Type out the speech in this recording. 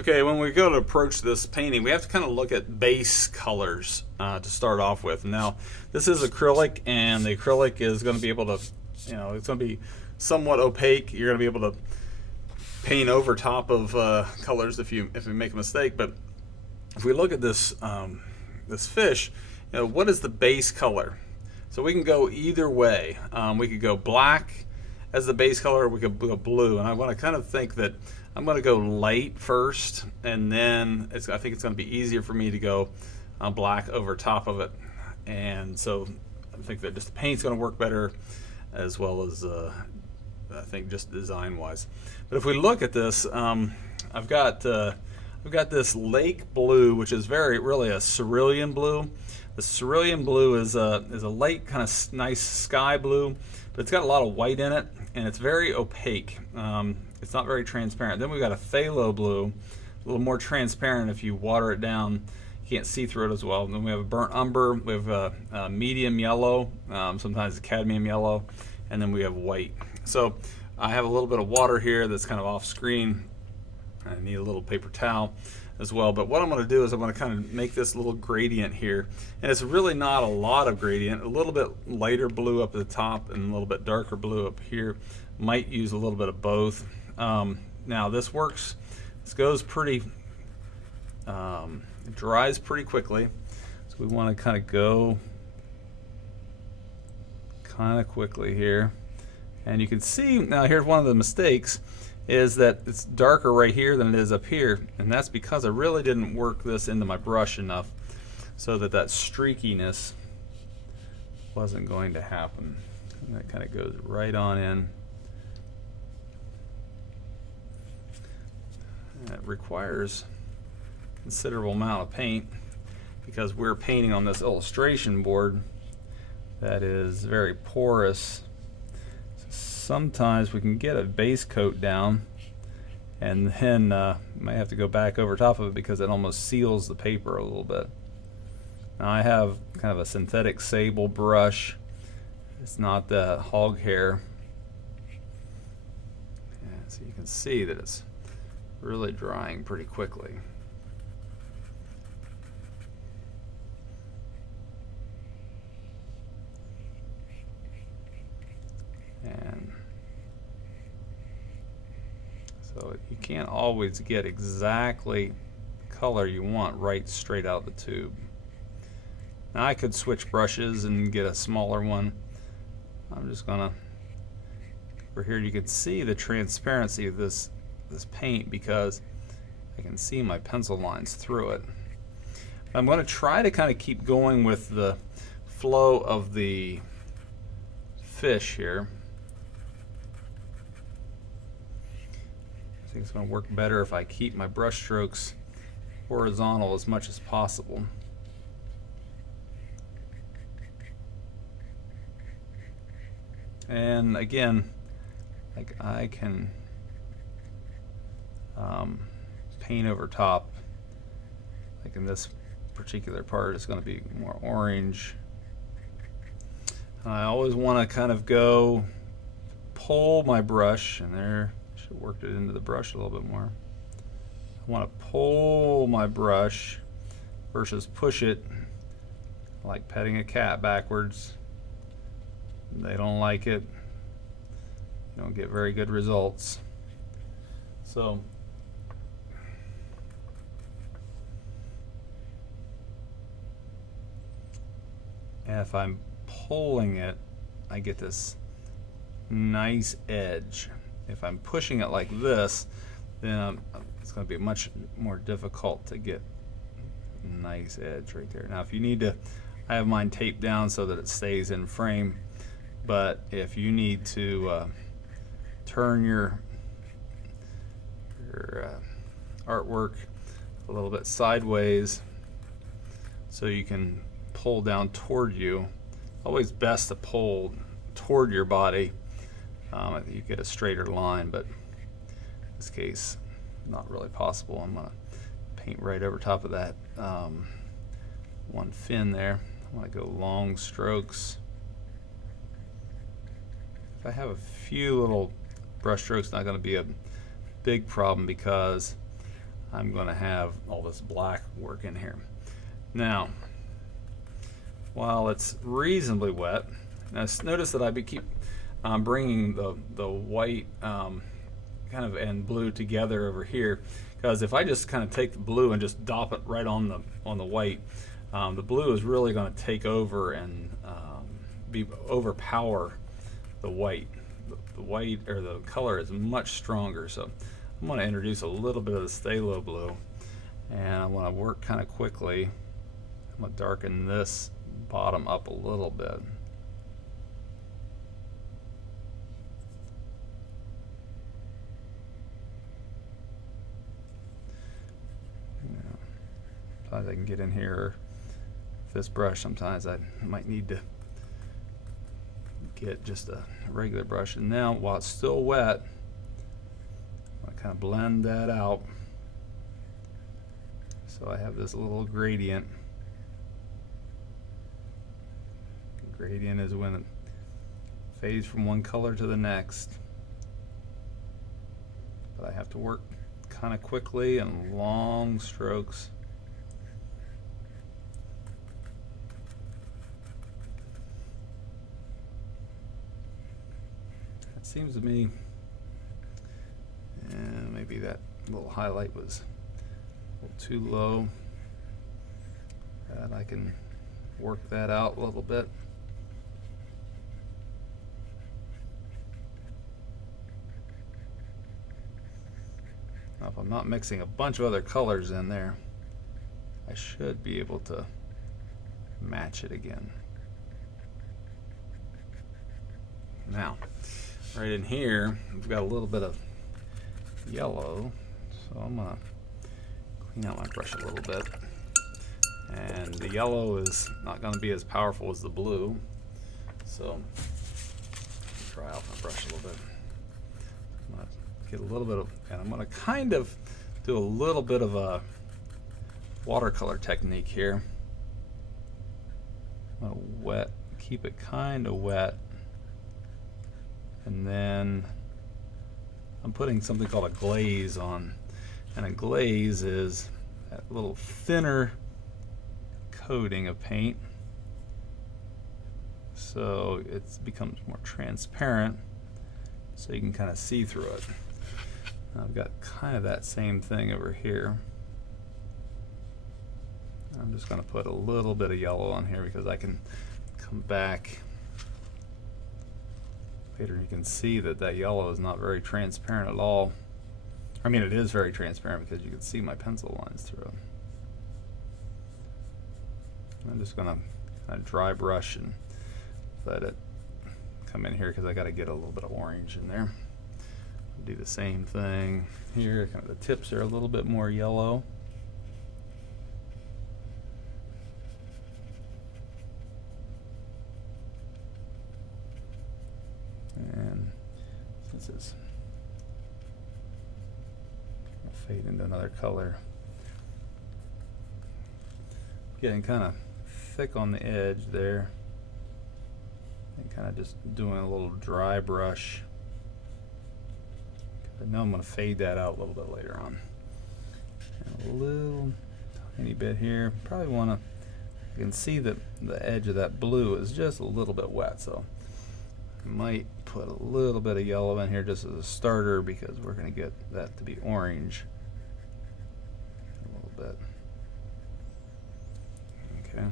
Okay, when we go to approach this painting, we have to kind of look at base colors to start off with. Now, this is acrylic, and the acrylic is going to be able to, it's going to be somewhat opaque. You're going to be able to paint over top of colors if you make a mistake. But if we look at this this fish, what is the base color? So we can go either way. We could go black as the base color, or we could go blue. And I want to kind of think that I'm going to go light first, and then I think it's going to be easier for me to go black over top of it. And so I think that just the paint's going to work better, as well as I think just design-wise. But if we look at this, I've got this lake blue, which is really a cerulean blue. The cerulean blue is a light kind of nice sky blue, but it's got a lot of white in it, and it's very opaque. It's not very transparent. Then we've got a phthalo blue, a little more transparent. If you water it down, you can't see through it as well. And then we have a burnt umber, we have a medium yellow, sometimes a cadmium yellow, and then we have white. So I have a little bit of water here that's kind of off screen. I need a little paper towel as well. But what I'm going to do is I'm going to kind of make this little gradient here. And it's really not a lot of gradient. A little bit lighter blue up at the top and a little bit darker blue up here. Might use a little bit of both. Now this works. This goes pretty, it dries pretty quickly. So we want to kind of go kind of quickly here. And you can see, now here's one of the mistakes, is that it's darker right here than it is up here, and that's because I really didn't work this into my brush enough so that streakiness wasn't going to happen. And that kind of goes right on in. And it requires a considerable amount of paint because we're painting on this illustration board that is very porous. Sometimes we can get a base coat down, and then might have to go back over top of it because it almost seals the paper a little bit. Now I have kind of a synthetic sable brush. It's not the hog hair. Yeah, so you can see that it's really drying pretty quickly. And so you can't always get exactly the color you want right straight out of the tube. Now I could switch brushes and get a smaller one. I'm just gonna, over here you can see the transparency of this paint because I can see my pencil lines through it. I'm going to try to kind of keep going with the flow of the fish here. I think it's going to work better if I keep my brush strokes horizontal as much as possible. And again, like I can paint over top. Like in this particular part, it's going to be more orange. I always want to kind of pull my brush, and there, should have worked it into the brush a little bit more. I want to pull my brush versus push it, like petting a cat backwards. They don't like it. You don't get very good results. So and if I'm pulling it, I get this nice edge. If I'm pushing it like this, then it's going to be much more difficult to get a nice edge right there. Now if you need to, I have mine taped down so that it stays in frame, but if you need to turn your artwork a little bit sideways so you can pull down toward you. Always best to pull toward your body. You get a straighter line, but in this case, not really possible. I'm going to paint right over top of that one fin there. I want to go long strokes. If I have a few little brush strokes, it's not going to be a big problem because I'm going to have all this black work in here. Now, while it's reasonably wet, now notice that I keep bringing the white kind of and blue together over here, because if I just kind of take the blue and just dop it right on the white, the blue is really going to take over and overpower the white. The white, or the color, is much stronger. So I'm going to introduce a little bit of the phthalo blue, and I want to work kind of quickly. I'm going to darken this bottom up a little bit. Sometimes I can get in here with this brush. Sometimes I might need to get just a regular brush. And now, while it's still wet, I kind of blend that out. So I have this little gradient. The gradient is when it fades from one color to the next. But I have to work kind of quickly and long strokes. It seems to me, and maybe that little highlight was a little too low, and I can work that out a little bit. Now, if I'm not mixing a bunch of other colors in there, I should be able to match it again. Now, right in here, we've got a little bit of yellow, so I'm going to clean out my brush a little bit. And the yellow is not going to be as powerful as the blue, so dry off my brush a little bit. I'm going to get a little bit of, and I'm going to kind of do a little bit of a watercolor technique here. I'm going to wet, keep it kind of wet. And then I'm putting something called a glaze on. And a glaze is that little thinner coating of paint. So it becomes more transparent, so you can kind of see through it. I've got kind of that same thing over here. I'm just going to put a little bit of yellow on here because I can come back later. You can see that that yellow is not very transparent at all. I mean, it is very transparent because you can see my pencil lines through it. I'm just going to kind of dry brush and let it come in here because I got to get a little bit of orange in there. Do the same thing here. Kind of the tips are a little bit more yellow. And since it's fade into another color, getting kind of thick on the edge there, and kind of just doing a little dry brush. I know I'm going to fade that out a little bit later on. And a little tiny bit here. Probably want to, you can see that the edge of that blue is just a little bit wet, so I might put a little bit of yellow in here just as a starter because we're going to get that to be orange a little bit. Okay.